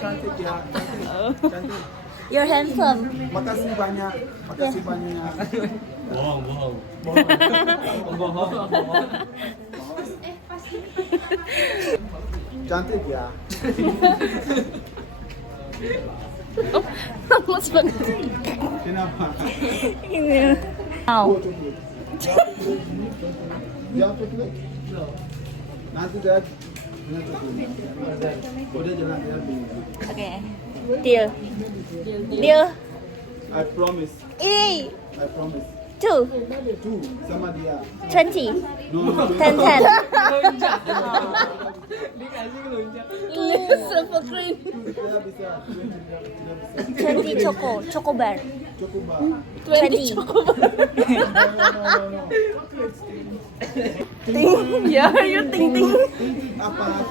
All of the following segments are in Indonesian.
cantik ya. Cantik. You're handsome. Makasih banyak. Makasih banyak. Bohong, bohong. Cantik ya. Lemes banget. Kenapa? Ini. Mau. Ya coklat. Nanti dah. Udah jalan ya. Oke. Deal. Deal. I promise. I promise. 2, Two sama dia. 20, No, 10, 10. Super cream. Tidak bisa. 20 choco bar. Coba. 20 choco bar. Ya, you ting ting. Apa?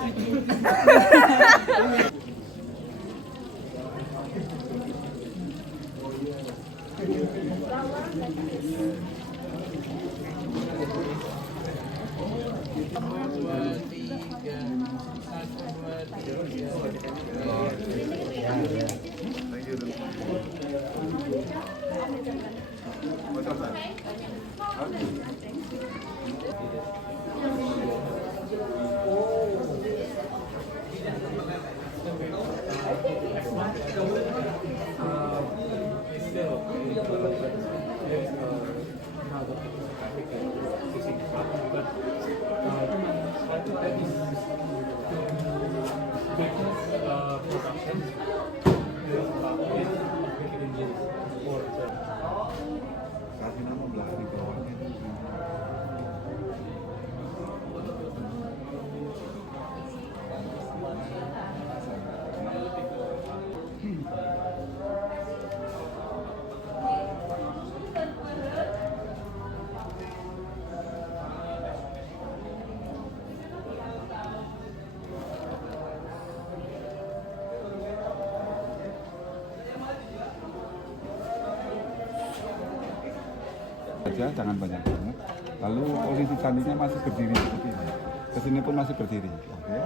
Aja, jangan banyak banget. Lalu posisi candinya masih berdiri seperti ini. Kesini pun masih berdiri. Oke.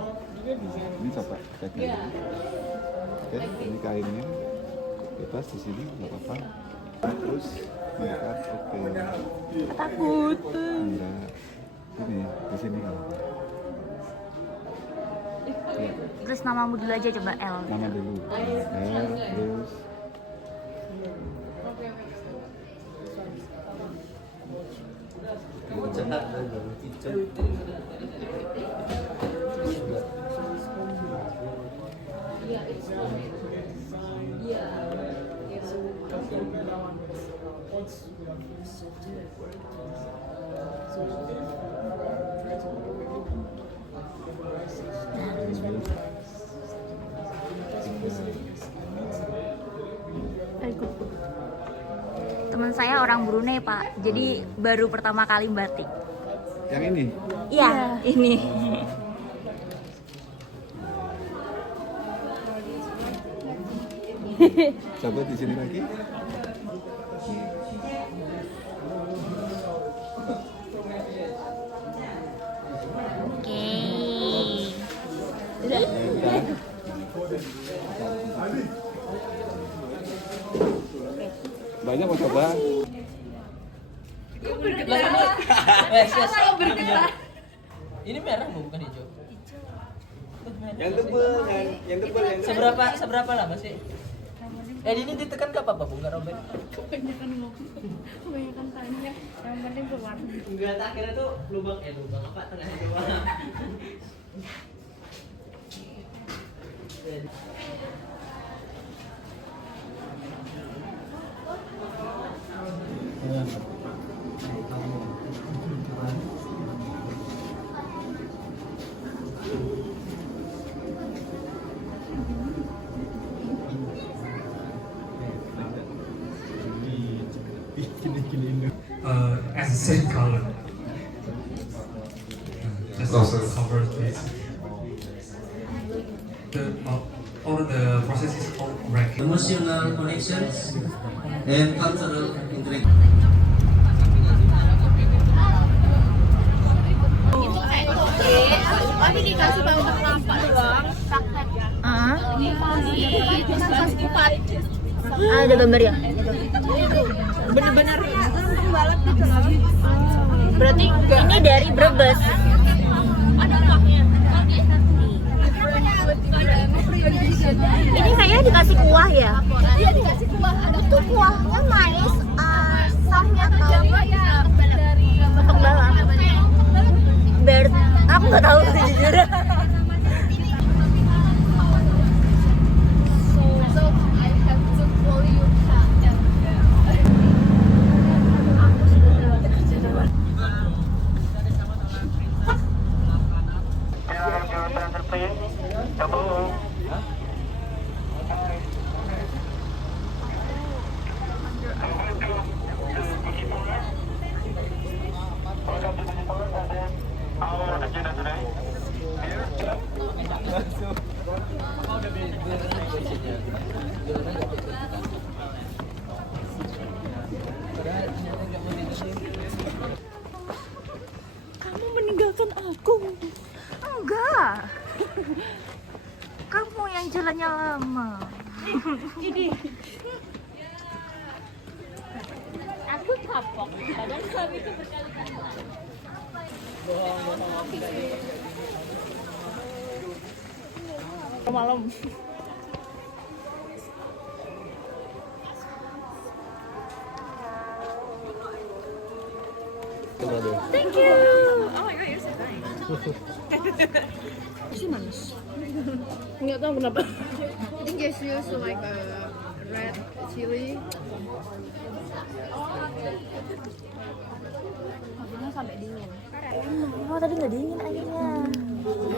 Ini coba cek dulu. Oke, ini kainnya bebas di sini, nggak apa-apa. Terus mendekat. Oke. Takut. Enggak. Ini di sini nggak apa-apa. Ya, Terus namamu dulu aja coba L. nama dulu. L, terus. Teman saya orang Brunei, Pak. Jadi baru pertama kali batik. Yang ini. Iya, ini. Coba di sini lagi. Oke. Ya, udah. Banyak mau coba. Ini merah bukan hijau. Yang tebel, yang tebel, yang Seberapa lama sih? Ini ditekan ke apa Bu? Enggak robek. Kebanyakan tanya, yang penting berwarna. Enggak, tak kira tuh lubang apa tengahnya doang. As the same color. Just cover this. All the process is all regular. Emotional connections and cultural interaction. Tapi dikasih bawang kelapa doang. Ah. Ada gambar ya? Bener-bener pembalap gitu loh. Berarti ini dari Brebes. Ini kayaknya dikasih kuah ya? Iya dikasih kuah. Itu kuahnya manis, asamnya tahu Dari pembalap. Aku nggak tahu sejujurnya. So I have to follow you. Kamu meninggalkan aku. Enggak. Kamu yang jalannya lama. Aku kapok. Padahal kami itu berkali-kali. Malam. Thank you. Oh my god, you're so nice. Sih manis. Nggak tahu kenapa. I think just use like a red chili. Sampai dingin. Oh tadi nggak dingin airnya.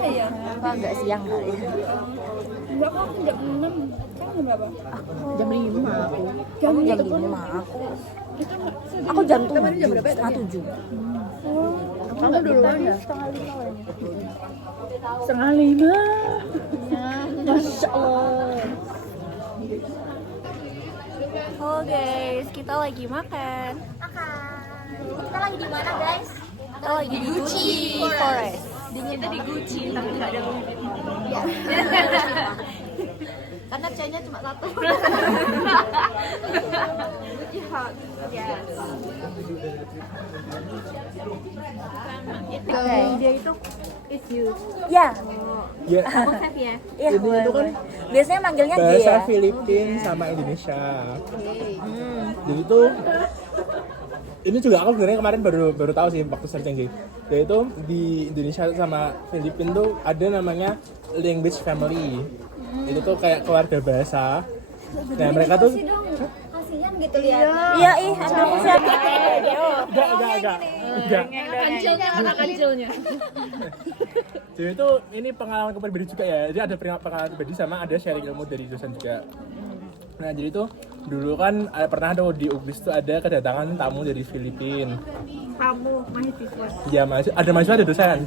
Iya. Apa agak siang kali ya? Enggak kok, jam 6. Kan jam berapa? Jam 5 aku. Kamu jam 5 aku. Aku jam 7. Setengah 7. Kamu duluan ya? Setengah 5. Masya Allah. Oh guys, kita lagi makan. Kita lagi di mana guys? Kita lagi di Gucci Forest. Kita di Gucci tapi nggak ada bukit. Ya. Karena C-nya cuma 1. Gucci hot. Yes. Dia itu is you. Ya. Ya, Aku have ya. Iya, ini itu kan biasanya manggilnya dia bahasa ya. Filipin sama Indonesia. Jadi itu ini juga aku sebenarnya kemarin baru tahu sih waktu searching gitu. Jadi itu di Indonesia sama Filipin tuh ada namanya language family. Itu tuh kayak keluarga bahasa. Nah mereka tuh Kasihan gitu lihat. Iya, aku siapa? enggak. Anak kancilnya. Jadi itu ini pengalaman pribadi juga ya. Jadi ada pengalaman pribadi sama ada sharing ilmu dari dosen juga. Nah jadi tuh dulu kan pernah tuh di UGDIS tuh ada kedatangan tamu dari Filipina. Tamu mahasiswa. Iya ada mahasiswa ada dosen.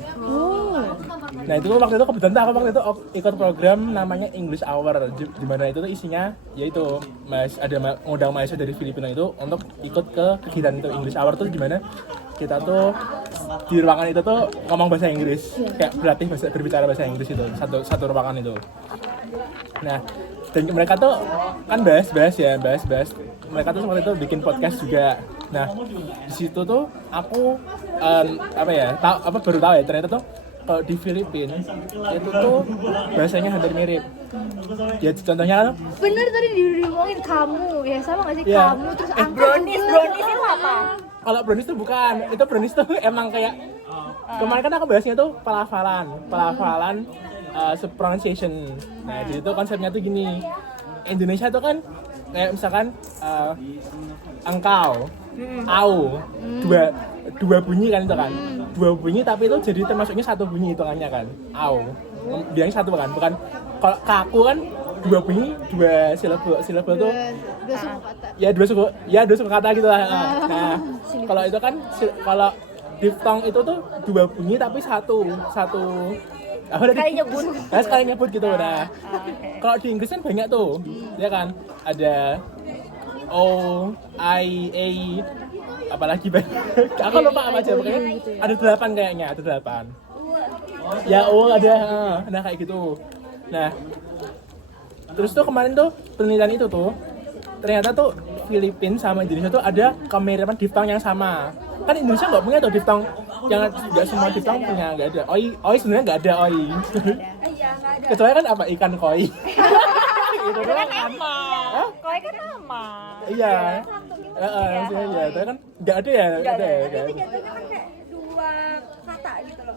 Nah itu waktu itu kebetulan tuh aku waktu itu ikut program namanya English Hour. Di mana itu tuh isinya yaitu ada ngundang mahasiswa dari Filipina itu untuk ikut ke kegiatan itu English Hour tuh gimana kita tuh di ruangan itu tuh ngomong bahasa Inggris kayak berlatih berbicara bahasa Inggris itu satu ruangan itu. Nah dan mereka tuh kan bahas. Mereka tuh seperti itu bikin podcast juga. Nah di situ tuh aku baru tahu ya ternyata tuh kalau di Filipina itu tuh bahasanya hampir mirip. Ya contohnya Bener tadi diomongin kamu, ya sama nggak sih Iya. kamu terus angka Brownies itu apa? kalau brownies tuh bukan, itu brownies tuh emang kayak kemarin kan aku bahasnya tuh pelafalan pronunciation. Nah jadi tuh konsepnya tuh gini, Indonesia tuh kan kayak misalkan engkau, au, dua bunyi kan itu kan, dua bunyi tapi itu jadi termasuknya satu bunyi hitungannya kan, au, bilangnya satu kan, bukan kalau kaku kan dua bunyi dua silabel tuh dua suku kata. dua suku kata gitu lah. Nah kalau itu kan kalau diftong itu tuh dua bunyi tapi satu apa Sekali nyebut. Nah, sekali nyebut gitu. Nah kalau di Inggris kan banyak tuh ya kan, ada O, I, A, apalagi aku lupa apa aja pokoknya ada 8 kayaknya, ada 8 ya. Oh ada, nah kayak gitu. Nah Terus tuh kemarin tuh penelitian itu tuh ternyata tuh Filipina sama Indonesia tuh ada kemiripan diftong yang sama. Kan Indonesia nggak punya tuh diftong, yang nggak semua diftong punya, nggak ada. Oi sebenarnya nggak ada oi. Kecuali kan apa, ikan koi. Itu kan nama. Koi kan nama. Iya. Maksudnya ya, tapi kan nggak ada ya, nggak ada ya. Itu jatuhnya kan kayak dua kata gitu loh.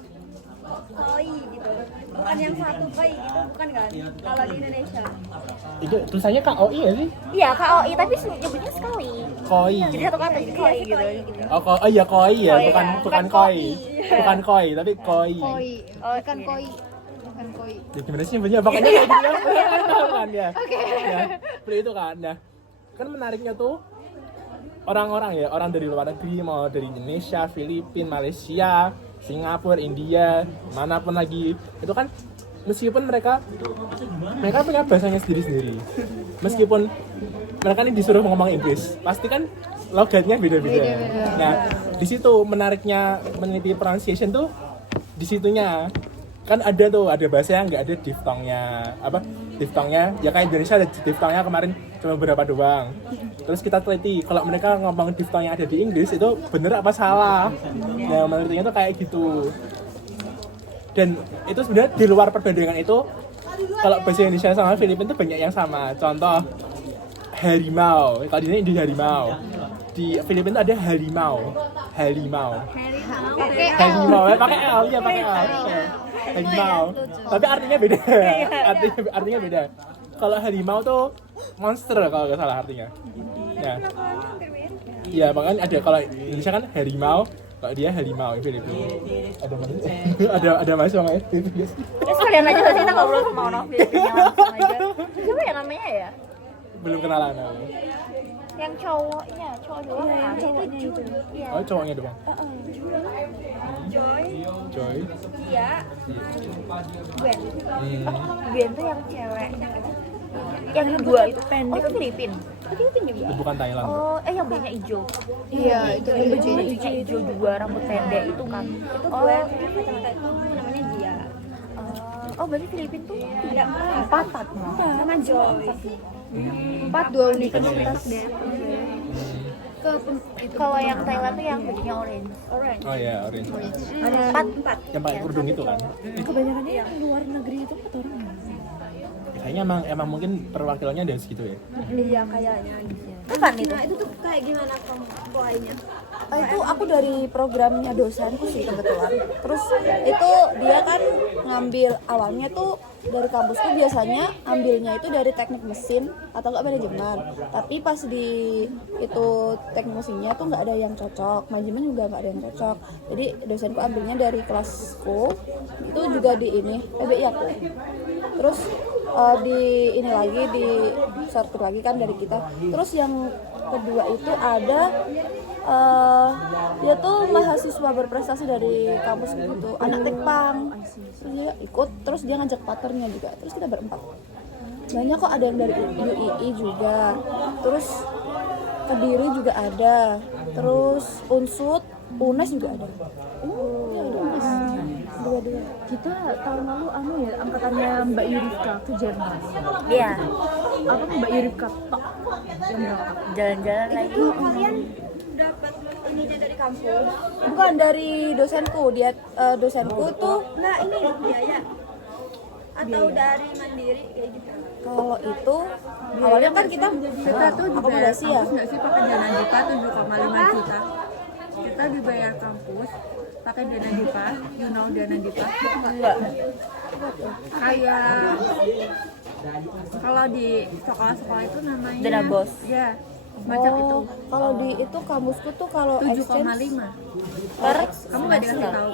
Koi gitu. Bukan yang satu koi gitu, bukan kan? Kalau di Indonesia. Itu tulisannya KOI ya sih? Iya, KOI tapi nyebutnya sekali. Koi. Jadi satu kata jadi koi gitu. Oh iya koi ya, Koi bukan ya, bukan bukan koi. kopi. Bukan koi, tapi koi. Koi. Oh, Ikan koi. Ikan koi. Ya gimana sih nyebutnya? Pokoknya kayak gitu kan ya. Ya, seperti itu kan. Nah, kan menariknya tuh orang-orang ya, orang dari luar negeri, mau dari Indonesia, Filipina, Malaysia, Singapura, India, manapun lagi, itu kan meskipun mereka punya bahasanya sendiri-sendiri, meskipun mereka ini disuruh ngomong Inggris, pasti kan logatnya beda-beda. Nah, di situ menariknya meneliti pronunciation tuh di situnya. Kan ada bahasa yang nggak ada diftongnya ya, kayak Indonesia ada diftongnya kemarin cuma beberapa doang. Terus kita teliti kalau mereka ngomong diftong yang ada di Inggris itu bener apa salah. Nah, menelitinya tuh kayak gitu. Dan itu sebenarnya di luar perbandingan itu, kalau bahasa Indonesia sama Filipina itu banyak yang sama. Contoh harimau, kalau di sini di harimau, di Filipina ada harimau pakai L ya, pakai L. Harimau, tapi artinya beda. artinya beda. Kalau harimau tuh monster kalau nggak salah artinya. Ya. Iya, makanya ada, kalau Indonesia kan harimau, kalau dia harimau di Filipina. Ada mahasiswa nggak ya? Ya sekalian aja sih kita ngobrol sama orang Filipina langsung aja. Siapa ya namanya ya? Belum kenalan. Yang cowoknya, cowok doang kan? Cowoknya itu. Iya. Oh, cowoknya doang. Joy. Iya. Gwen. Gwen tuh yang cewek. Yang dua itu pendek. Oh, itu Filipin. Filipin juga. Itu bukan Thailand. Oh, yang bajunya hijau. Iya, itu Yang bajunya hijau dua, rambut pendek itu kan. Itu gue kacamata itu namanya dia. Oh, berarti Filipin tuh ada empat sama Joy. 4 dua universitas deh. Kalau yang Thailand tuh yang bajunya orange. Oh iya, orange. Ada empat. Yang pakai kerudung itu kan. Kebanyakannya yang luar negeri itu orang. Kayaknya emang mungkin perwakilannya dari segitu ya. Iya, kayaknya. Kapan itu? Nah, itu tuh kayak gimana pokoknya? Itu aku dari programnya dosenku sih kebetulan. Terus itu dia kan ngambil awalnya tuh dari kampusku biasanya ambilnya itu dari teknik mesin atau enggak manajemen. Tapi pas di itu teknik mesinnya tuh nggak ada yang cocok, manajemen juga nggak ada yang cocok. Jadi dosenku ambilnya dari kelasku itu juga di ini PBI aku. Terus di ini lagi di sortir lagi kan dari kita. Terus yang kedua itu ada dia tuh mahasiswa berprestasi dari kampus gitu, anak Tekpang. Terus dia ikut, terus dia ngajak partnernya juga. Terus kita berempat. Banyak kok, ada yang dari UII juga. Terus Kediri juga ada. Terus Unsud, UNES juga ada. Ya, ada UNES. Dua-dua. Kita tahun lalu ya angkatannya Mbak Yurifka ke Jerman. Iya. Apa Mbak Yurifka tok yang berangkat? Jalan-jalan lagi. Kalian dapat ininya dari kampus? Bukan dari dosenku. Dia dosenku tuh. Nah, ini biaya atau dari mandiri kayak gitu. Kalau itu awalnya kan kita Tuh akomodasi ya. Nggak sih pakai dana DIPA 7,5 juta. Kita dibayar kampus pakai dana DIPA, dana DIPA. Enggak. Kayak kalau di sekolah-sekolah itu namanya Dana bos. Ya, macam itu. Kalau di itu kampusku tuh kalau exchange 7,5. Per Kamu nggak dikasih tahu?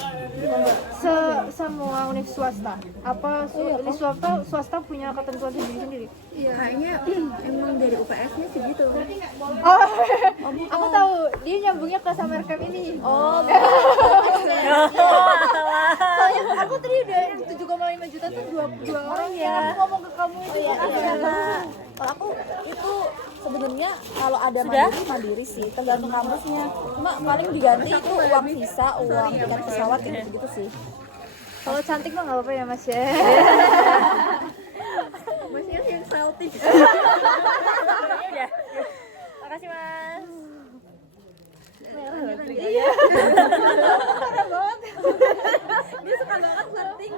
Semua univ swasta. Apa univ swasta punya ketentuan sendiri-sendiri? Iya, kayaknya emang dari UPS-nya segitu. Oh, aku tahu. Dia nyambungnya ke summer camp ini. oh Soalnya aku tadi udah yang 7,5 juta tuh dua orang ya. Aku ngomong ke kamu itu. kalau aku itu sebenarnya kalau ada mandiri sih tergantung kampusnya, cuma paling diganti itu uang visa, uang tiket pesawat gitu sih. Kalau cantik mah nggak apa-apa ya Mas ya. Maksudnya yang self Parah banget. Dia suka banget flirting.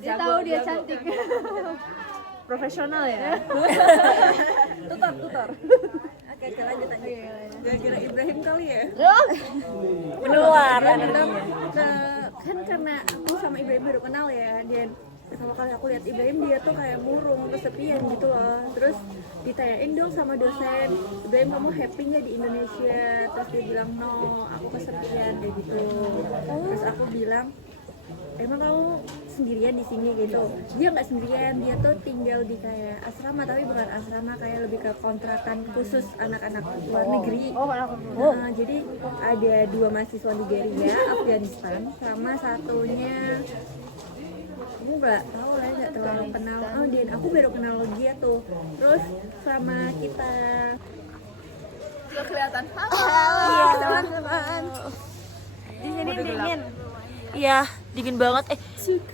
Dia tahu dia cantik. Profesional ya. Tutor. Oke, lanjut aja. Kira-kira Ibrahim kali ya? Keluar. Kan karena aku sama Ibrahim baru kenal ya, dia pertama kali aku lihat Ibrahim dia tuh kayak murung, kesepian gitu loh. Terus ditanyain dong sama dosen, Ibrahim kamu happy nggak di Indonesia? Terus dia bilang no, aku kesepian kayak gitu. Terus aku bilang emang kamu sendirian di sini gitu? Dia nggak sendirian, dia tuh tinggal di kayak asrama, tapi bukan asrama, kayak lebih ke kontrakan khusus anak-anak luar negeri. Nah, jadi ada 2 mahasiswa Nigeria, Afghanistan, sama satunya aku nggak tahu lah, nggak terlalu kenal. Dan aku baru kenal dia tuh. Terus sama kita Sudah kelihatan. Iya teman-teman. Di sini dingin. Iya, dingin banget.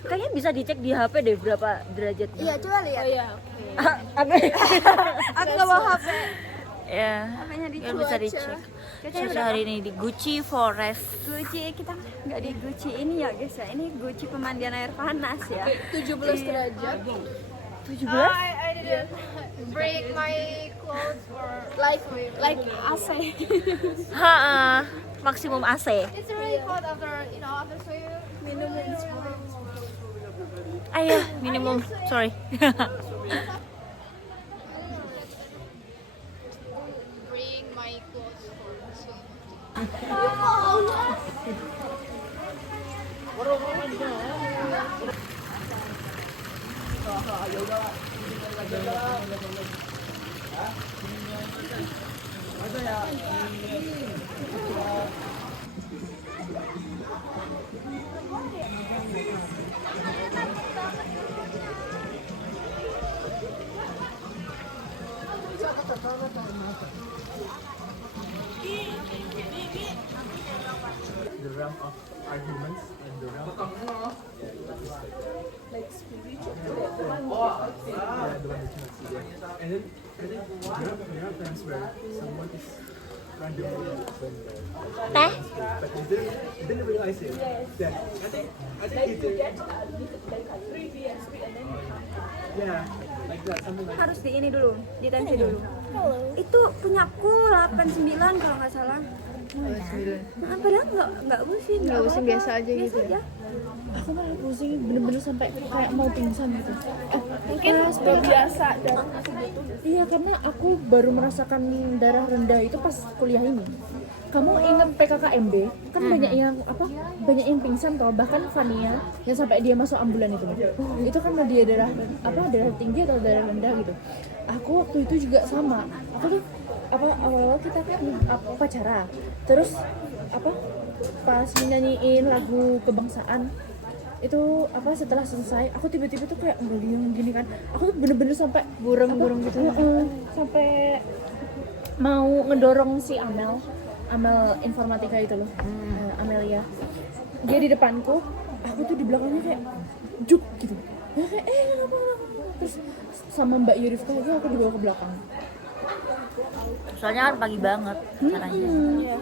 Kayaknya bisa dicek di HP deh berapa derajatnya. Iya, coba lihat. Oh iya. Aku nggak bawa HP. Ya, HP-nya di yang bisa dicek. Suasana hari ini di Gucci Forest. Gucci, kita nggak di Gucci ini ya guys ya. Ini Gucci pemandian air panas ya. 17 derajat. 17? I didn't break my clothes for like AC. Maksimum AC. It's really hot after swimming. Ayo, minimum. Sorry. Bring my clothes for swimming. The realm of arguments and the realm of like spiritual. Yeah, the one that you cannot see there. And then I think there are times where someone is randomly when Teh? but they didn't realize it. That I think either yeah, like that, something like harus di ini dulu, di tensi dulu. Itu punyaku 89 kalau nggak salah. Nah, padahal nggak pusing, Nggak pusing, biasa aja gitu ya? Aku malah pusing bener-bener sampai kayak mau pingsan gitu. Mungkin udah biasa dan Iya, karena aku baru merasakan darah rendah itu pas kuliah ini. Kamu ingat PKKMB? Kan banyak yang pingsan toh, bahkan Fania yang sampai dia masuk ambulan itu. Itu kan dia darah tinggi atau darah rendah gitu. Aku waktu itu juga sama. Aku tuh awal-awal kita kan upacara. Terus pas nyanyiin lagu kebangsaan itu setelah selesai aku tiba-tiba tuh kayak ngeliung gini kan, aku tuh bener-bener sampai burung gitu, sampai mau ngedorong si Amel informatika itu loh, Amelia, dia di depanku, aku tuh di belakangnya kayak juk gitu ya, kayak apa terus sama Mbak Yurifka aja aku dibawa ke belakang, Soalnya kan pagi banget caranya.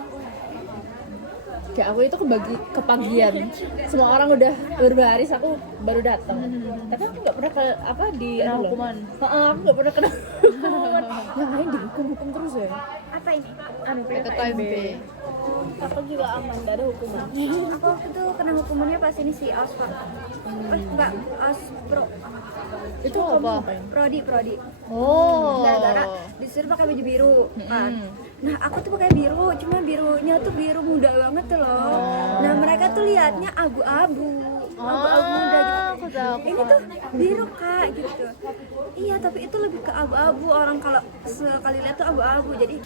kayak aku itu kepagian, semua orang udah berbaris, aku baru datang. Tapi aku nggak pernah kena hukuman. Aku nggak pernah kena hukuman. Yang lain dihukum terus ya. apa ini? PKKMB. Aku juga aman, nggak ada hukuman. Aku waktu itu kena hukumannya pas ini si Aspak. Enggak, Aspro. Itu apa? Prodi. Oh. Gara-gara disuruh pakai baju biru kan. Nah, aku tuh pakai biru, cuma birunya tuh biru muda banget tuh loh. Nah, mereka tuh liatnya abu-abu muda gitu. Ini tuh biru Kak gitu. Iya, tapi itu lebih ke abu-abu, orang kalau sekali lihat tuh abu-abu. Jadi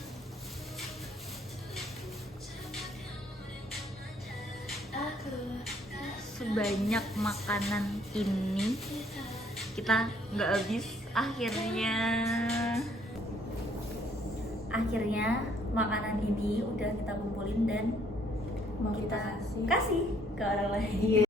Sebanyak makanan ini kita nggak habis, akhirnya makanan ini udah kita kumpulin dan mau kita kasih ke orang lain.